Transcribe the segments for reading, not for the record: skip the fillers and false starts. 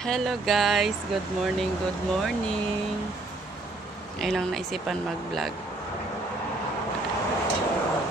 Hello guys, good morning, good morning. Ngayon lang naisipan mag-vlog.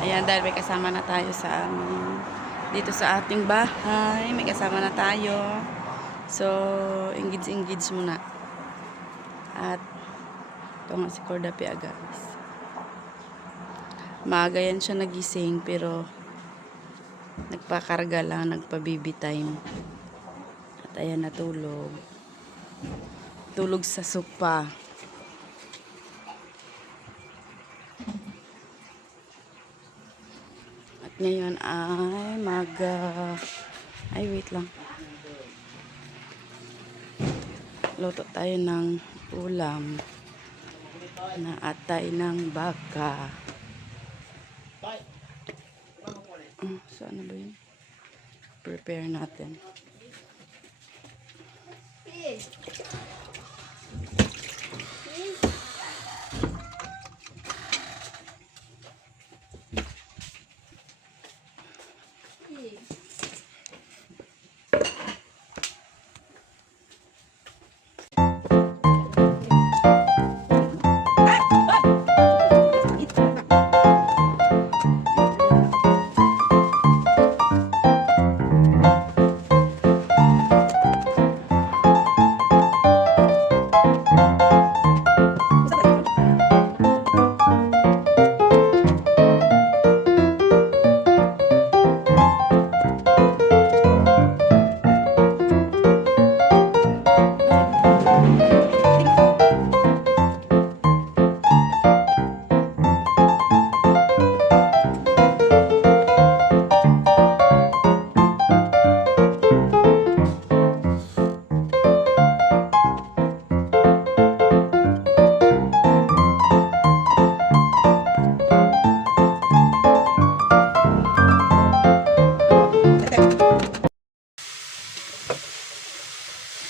Ayan, dahil may kasama na tayo sa dito sa ating bahay. May kasama na tayo. So, engage muna. At ito nga si Cordapi guys. Maaga yan siya nagising pero nagpakarga lang, nagpa-baby time. At ayan, natulog. Tulog sa sopa. At ngayon ay ay wait lang. Luto tayo ng ulam na atay ng baka. Saan na ba yun? Prepare natin.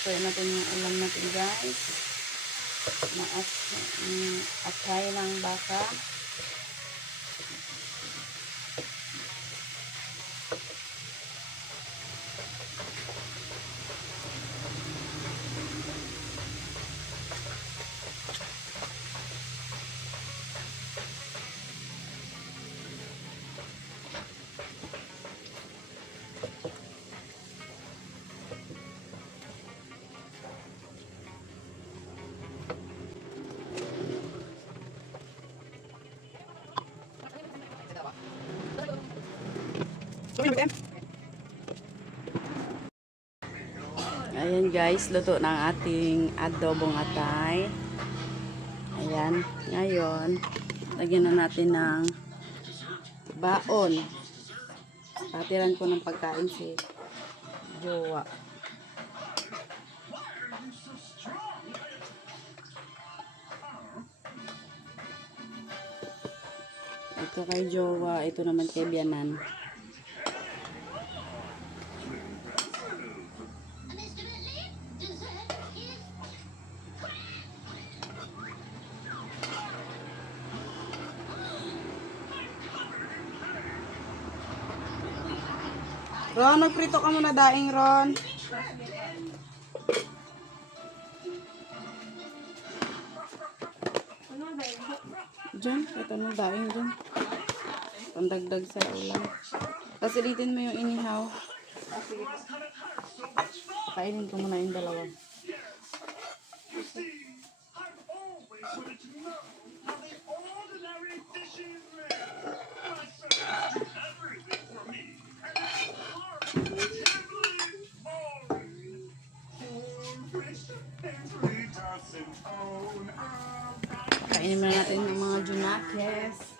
Pwede natin yung ulam natin guys. Atay ng baka. Ayan guys, luto ng ating adobong atay. Ayan, ngayon lagyan na natin ng baon. Patiran ko ng pagkain si Jowa. Ito kay Jowa, ito naman kay Bianan. Ron, magprito ka muna daing, Ron. Diyan, ito na daing dyan. Pandagdag sa ulam. Pasilitin mo yung inihaw. Kainin ko muna yung dalawa. Kainin muna natin yung mga junakes.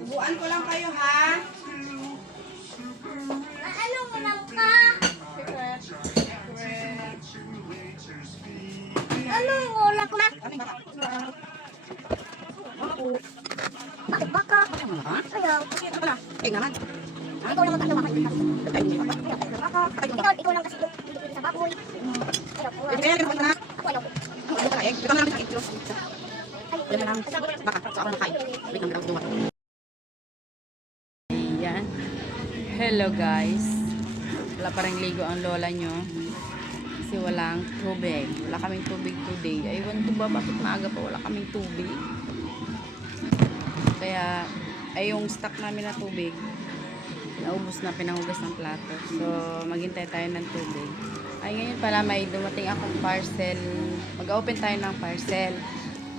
Subuan ko lang kayo, ha? Ano mo lang ka? Ano mo lang ka? Baka. Ayaw. Kaya naman. Ikaw lang magkakawa kayo. Baka. Ikaw lang kasi dito sa baboy. Pwede kaya naman na. Ayaw. Ito na lang sa kilo. Yan na lang. Baka sa ako na kain. Wait lang, daw Ayan. Hello guys. Wala pa rin ligo ang lola nyo. kasi walang tubig. Wala kaming tubig today. Aywan ko ba bakit maaga pa wala kaming tubig. Kaya ay yung stock namin na tubig naubos na, pinahugas ng plato. So maghintay tayo ng tubig. Ay ngayon pala may dumating akong parcel. Mag-open tayo ng parcel.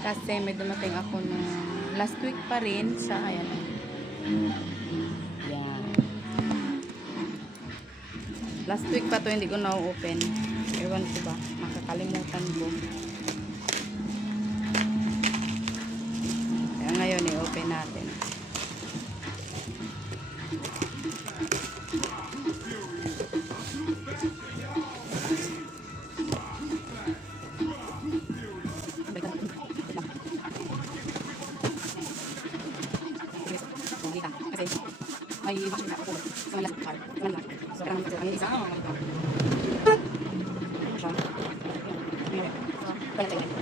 Kasi may dumating ako nung last week pa rin sa ayan. Yan. Last week pa to hindi ko na-open. Ewan ko ba, makakalimutan ko. Kaya ngayon i-open natin. May vaccine na ako. So, may last card. Naman lang. So, kailangan ko ang isa. Siya. Kaya tayo.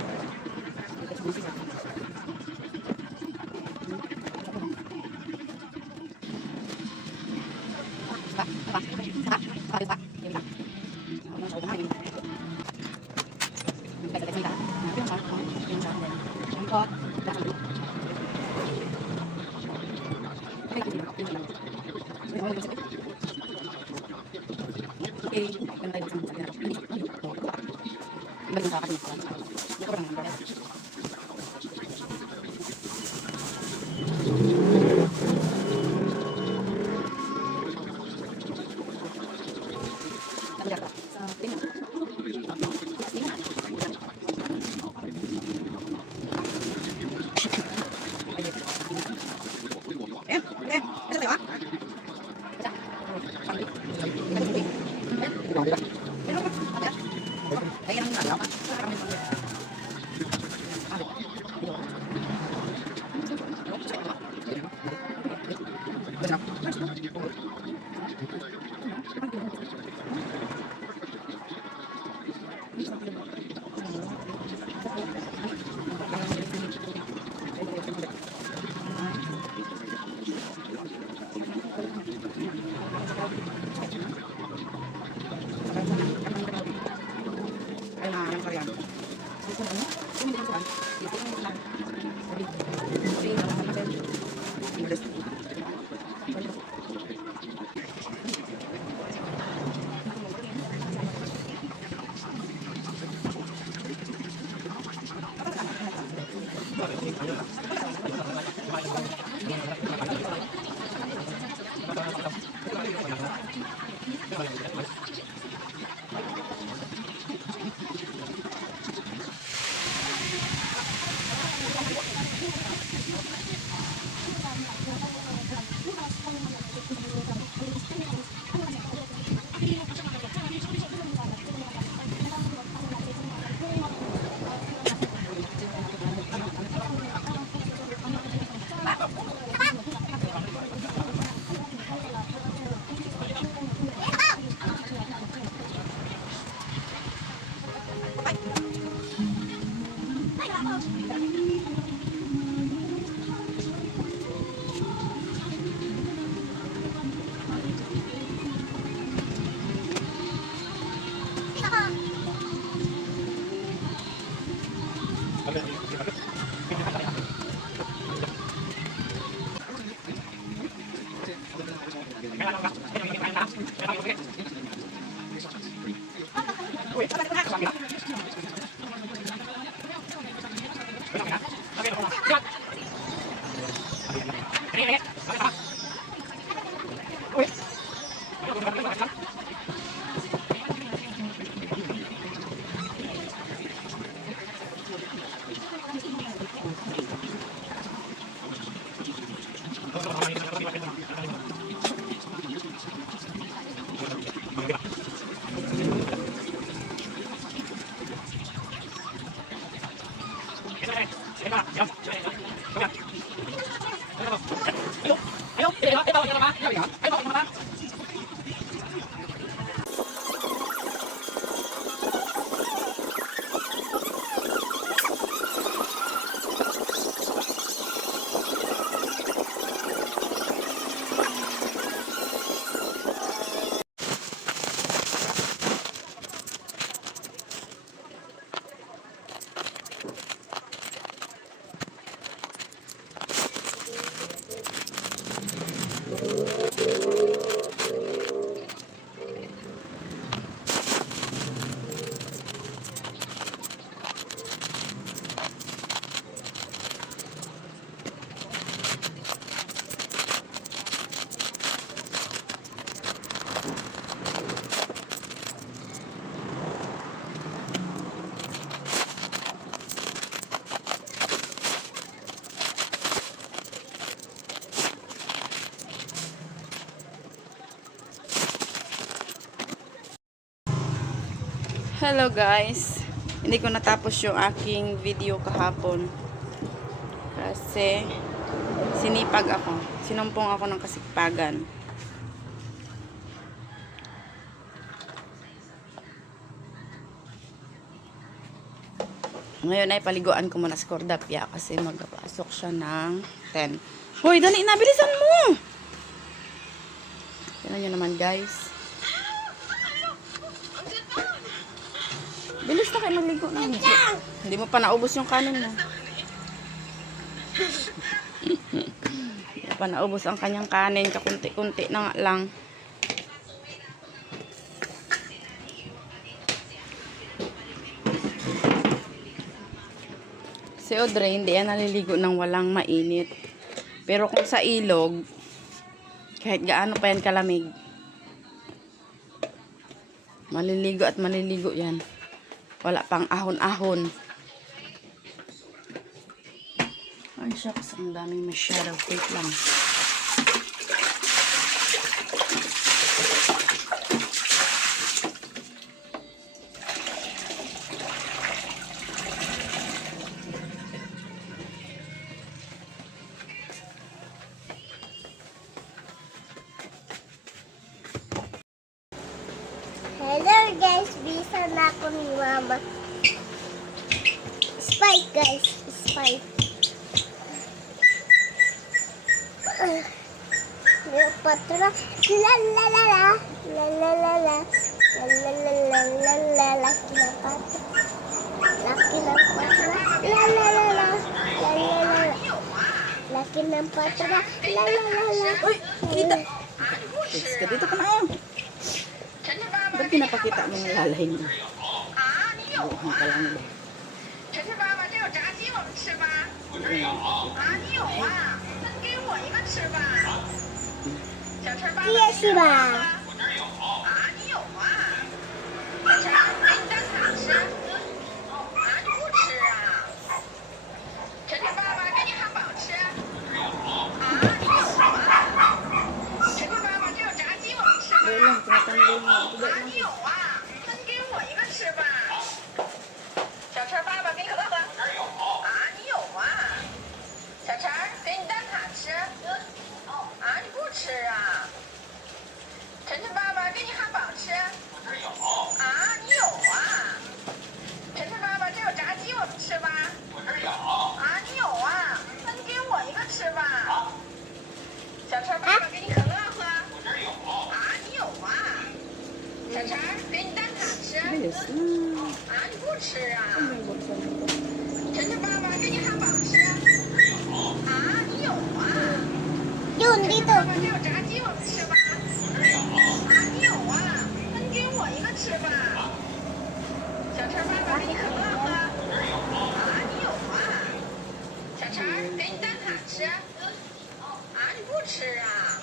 Hello guys. Hindi ko natapos yung aking video kahapon. Kasi sinipag ako. Sinumpong ako ng kasipagan. Ngayon ay paliguan ko muna si Cordapia kasi magpapasok siya ng 10. Hoy, dali na, bilisan mo! Tignan nyo naman guys. Bilis na kayo magligo na. Hindi mo pa naubos yung kanin mo. Hindi pa naubos ang kanyang kanin. Kakunti-kunti na nga lang. Si Audrey, hindi yan naliligo ng walang mainit. Pero kung sa ilog, kahit gaano pa yan kalamig, maliligo at maliligo yan. Wala pang ahon-ahon. Ay, shucks, ang daming masyado. Wait lang. Hello guys, bisa na ako ni Mama. Spike guys, Spike. Yung patra, la la la la, la la la la, la la la la la la, laki ng patra, laki ng patra, la la la la, la la la la, laki ng patra, la la la la. Uy, kita! Text ka dito ka na. Ba't pinapakita mo yung lalay mo? Buhang ka lang ba? 晨晨爸爸，这有炸鸡，我们吃吗？啊，你有啊？那你给我一个吃吧。小陈爸爸，这也是吧？啊，你有啊？小陈，给你蛋挞吃。啊，你不吃啊？晨晨爸爸，给你汉堡吃。啊，你有啊？晨晨爸爸，这有炸鸡，我们吃吗？ Dahil lang, tinatanggal mo. 啊，你有啊？那你给我一个吃吧。小陈爸爸，给你喝喝。啊，你有啊？小陈，给你蛋挞吃。啊，你不吃啊？晨晨爸爸，给你汉堡吃。啊，你有啊？晨晨爸爸，这有炸鸡，我们吃吧。啊，你有啊？那你给我一个吃吧。小陈爸爸，给你可乐喝。啊，你有啊？小陈，给你蛋挞吃。 Bilis na. 啊，你不吃啊？ Ano yung buksan mo? 晨晨爸爸，给你汉堡吃。啊，你有啊？ Yun, 晨晨 dito. 爸爸，这有炸鸡，我们吃吧。啊，你有啊？那你给我一个吃吧。小陈爸爸，给你可乐喝。啊，你有啊？小陈，给你蛋挞吃。啊，你不吃啊？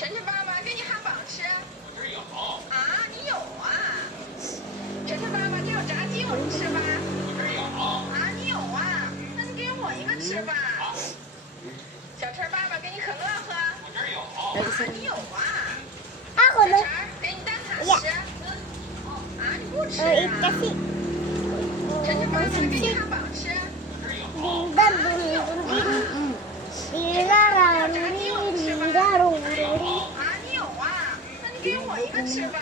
晨晨爸爸，给你汉堡吃。啊，你有啊？晨晨爸爸，这有炸鸡，我们吃吧。啊，你有啊？那你给我一个吃吧。小陈爸爸，给你可乐喝。Ay, 啊， isa 你有啊？ Ako 小 na. 陈，给你蛋挞呀吃。啊，你不吃 It 啊？ kasi. 晨晨爸爸，给你 Masisig. 汉堡吃。 Dindan, dun, dun, dun. Diraran, diraran, diraran. 啊，你有啊？那你给我一个吃吧。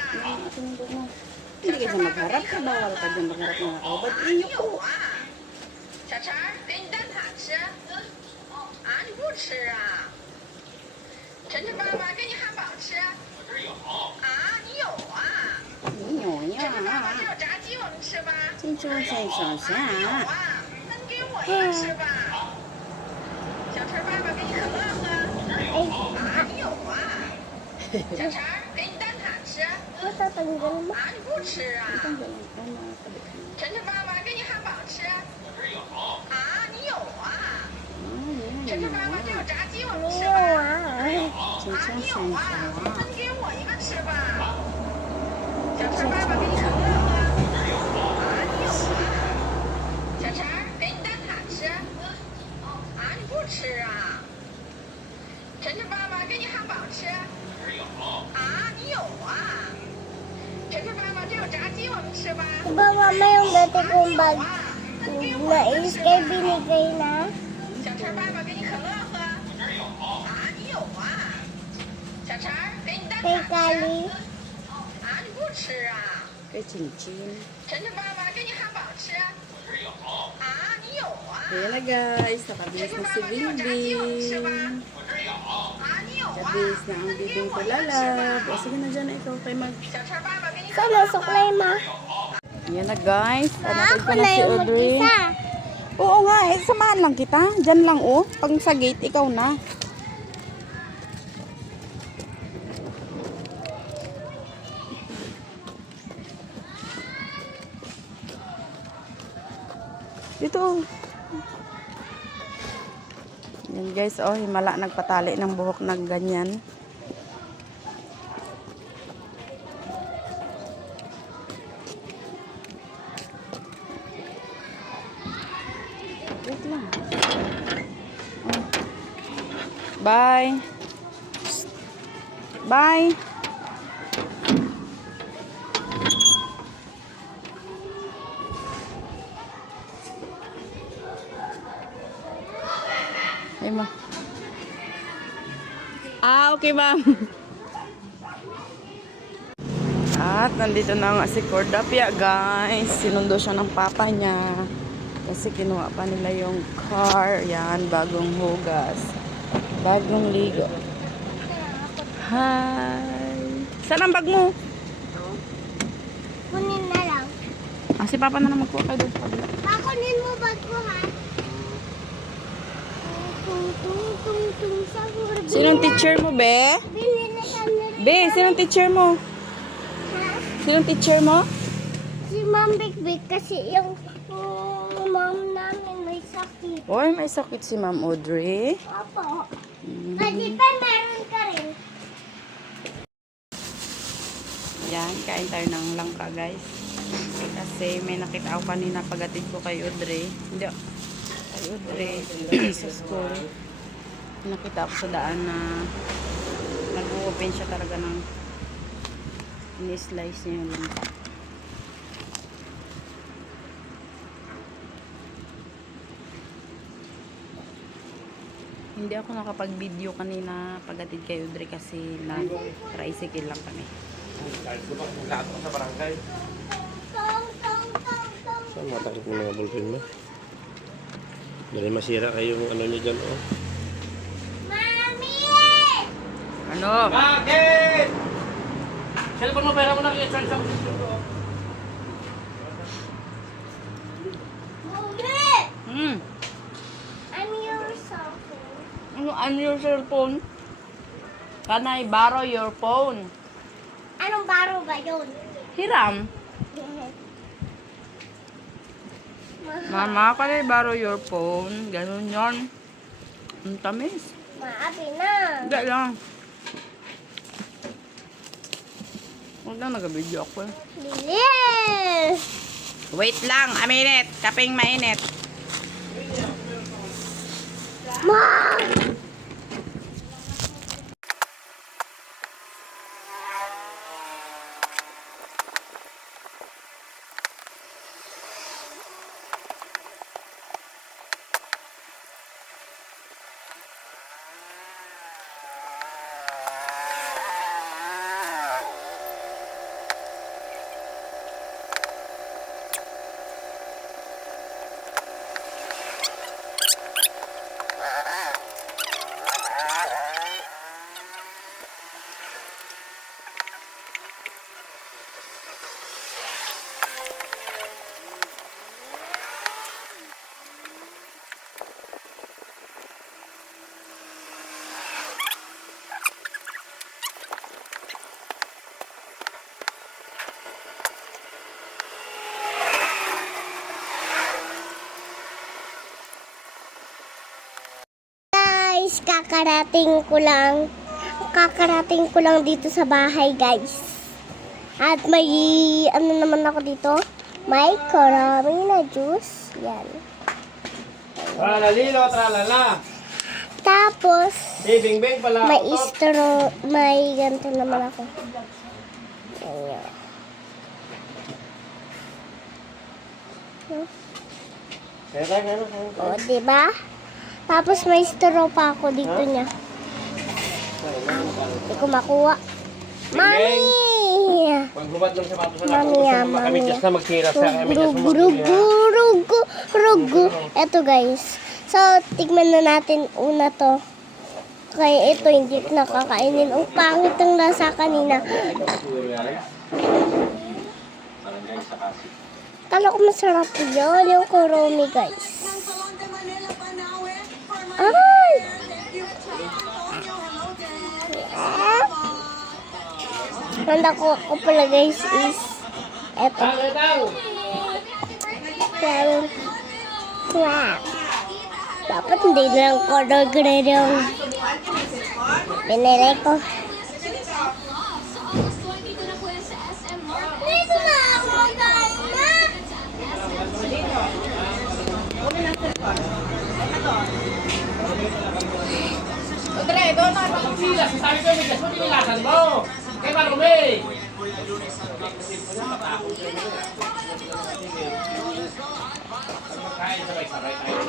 Hindi ka dyan magharap ka. Bawal ka dyan magharap ng ako. Ba't 啊，你 iyo 有 ko? 啊？小陈，给你蛋挞吃。啊，你不吃啊？晨晨爸爸，给你汉堡吃。啊，你有啊？ Inyo, 晨晨爸爸，这 niya. 有炸鸡，我们吃吧。 Sinso-senso 啊，你有 siya. 啊？那你给我一个吃吧。小陈爸爸，给你可乐喝。啊，你有啊？小陈，给你蛋挞吃。 Matatanggal mo. 啊，你不吃啊？晨晨爸爸，给你汉堡吃。啊，你有啊？晨晨爸爸，这有炸鸡，我们吃吧。 Niwa. 啊，你有啊？那你给我一个吃吧。小陈爸爸，给你可乐喝。啊，你有啊？小陈，给你蛋挞吃。啊，你不吃啊？晨晨爸爸，给你汉堡吃。啊，你有啊？晨晨爸爸，这有炸鸡，我们吃吧。 Diba mama yung dati kong bag na is kay binigay na? 小陈儿，爸爸给你可乐喝。啊，你有啊？小陈儿，给你蛋挞 Kay 吃。 Kali. 啊，你不吃啊？ Kay Chinchin. 晨晨爸爸给你汉堡吃。啊，你有啊？ Ayan na guys, nakabis 晨晨 na 爸 si 爸给我炸鸡我吃吧。 Bingbing. 啊，你有啊？ Kabis na ang 那给 bibing 我 ko 一个吃 lalab. 吧。 O sige na dyan, ikaw kay mag... 小陈儿，爸爸给你可 Saan 乐 nasok 喝。 na yung ma? Ayan na guys, hanapin ko Ako na na si yung Audrey. mag-isa. Oo nga, eh, samahan lang kita. Dyan lang oh. Pag sa gate, ikaw na. Dito. Yan guys, oh, himala nagpatali ng buhok ng ganyan. Wait lang. Oh. Bye. Bye. Ay, ma. Okay, ma'am. At nandito na nga si Cordapia, guys. Sinundo siya ng papa niya. Kasi kinuha pa nila yung car. Yan, bagong hugas. Bagong ligo. Hi. Saan ang bag mo? Kunin na lang. Ah, si papa na naman magkuha kayo doon sa kabila. Pakunin mo bag ko ha. Tung tung tung tung sahur. Sinong teacher mo, be? Binili kami. Be, sinong teacher mo? Ha? Sinong teacher mo? Si Ma'am Big kasi yung mom namin may sakit. Oy, may sakit si Ma'am Audrey. Opo. Pwede pa meron ka rin. Yan, kain tayo ng langka, guys. Kasi may nakita ako kanina pagatid ko kay Audrey. Hindi, kay Audrey sa school. Nakita ako sa daan na nag-open siya talaga ng ini-slice niya yung langka. Hindi ako nakapag-video kanina pagatid kay Audrey kasi na-tricycle lang kami. Lahat ko sa barangay. Tong tong tong tong. Saan matakit ng mga ballpen mo? Dahil masira kayo yung ano nyo dyan, oh. Mami! Ano? Bakit? Cellphone mo, pera mo na i-charge sa musik ko. Mami! I'm your cellphone. Ano, I'm your cellphone? Can I borrow your phone? Anong baro ba yun? Hiram? Mama, can I borrow your phone? Ganun yon. Ang tamis. Maabi na. Hindi lang. Huwag lang nag-video ako eh. Bilis! Wait lang, a minute. Kaping mainit. Mom! Guys, kakarating ko lang dito sa bahay, guys. At may, ano naman ako dito? May karami na juice. Yan. Tralalilo, tralala. Tapos, Bing-bing pala. may straw, may ganito naman ako. Yan. Kaya. O, diba? Tapos may straw pa ako dito niya. Hindi ko makuha. Mami! Paghubad ng sapatos na Mami, mami. Kamidyas na magtira sa kamidyas mo. Rugo. Eto guys. So, tignan na natin una to. Kaya ito hindi ko nakakainin. Ang pangit ang lasa kanina. Kala ko masarap yun. Yung kuromi guys. Ay! Handa ko pala guys is eto. Wow. Dapat hindi lang color green yung binili ko. Dito na ako magkain na. Sabi ko, may gaso dinilasan mo. Kay Marumi. Kain sabay-sabay tayo.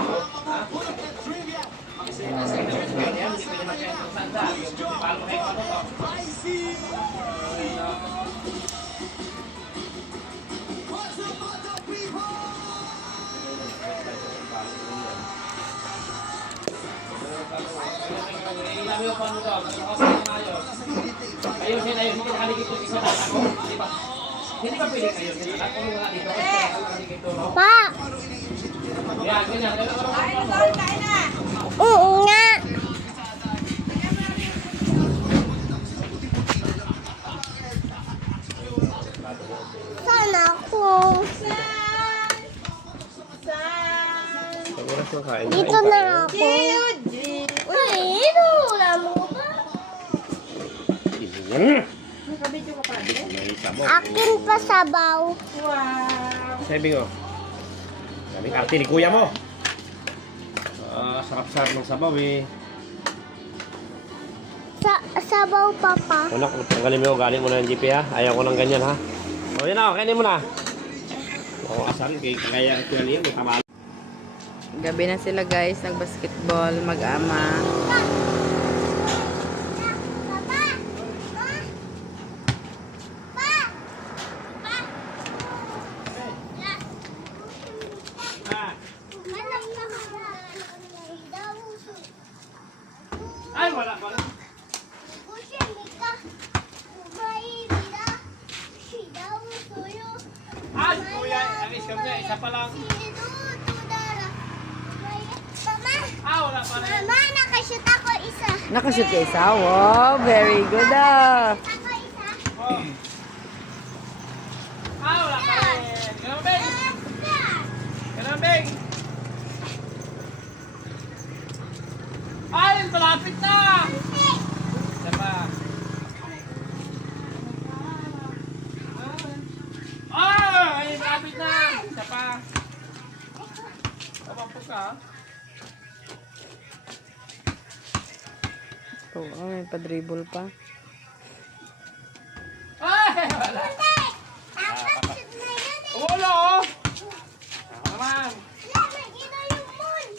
Ayusin, nakaligid ko isa na ako. Hindi ba pwede kayo? Ako nga dito. Pa! Yan, ganyan. Oo nga. Sana ako. Dito na ako. Uy, ito. Wala mo ba? Akin pa sabaw. Sabi ko. Sabi ka, ni kuya mo. Sarap-sarap ng sabaw eh. Sabaw papa. Anak, tanggalin mo, galing mo na yung GP ha. Ayaw ko ng ganyan ha. O yun na, kainin mo na. O asarin, kaya kuya niya, may tama. Gabi na sila guys, nag-basketball, mag-ama. Ay, wala. Ay, kuya, ang iskam niya, isa pa lang. Wala pa rin. Mama, nakashoot ako isa. Nakashoot ka isa? Wow, very good ah. Ako isa. Wala pa rin. Ganun, Beng. Ganun, Beng. Ay, malapit na. Isa pa. Ay, malapit na. Isa pa. Kapapos ka, ha? Oo, may pa-dribble pa. Ay, wala. Nakashoot na yun eh. Wala, oh. Naman. Nakakita yung moon.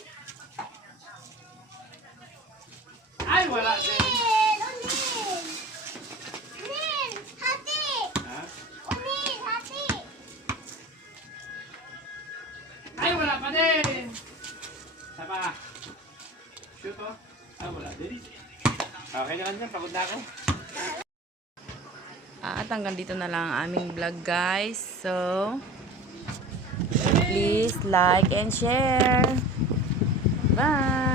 Ay, wala din. Unin, hati. Ha? Unin, hati. Ay, wala pa din. Isa pa. Shoot, oh. Wala din. Okay na lang, pagod na ako. At hanggang dito na lang ang aming vlog guys. So, please like and share. Bye!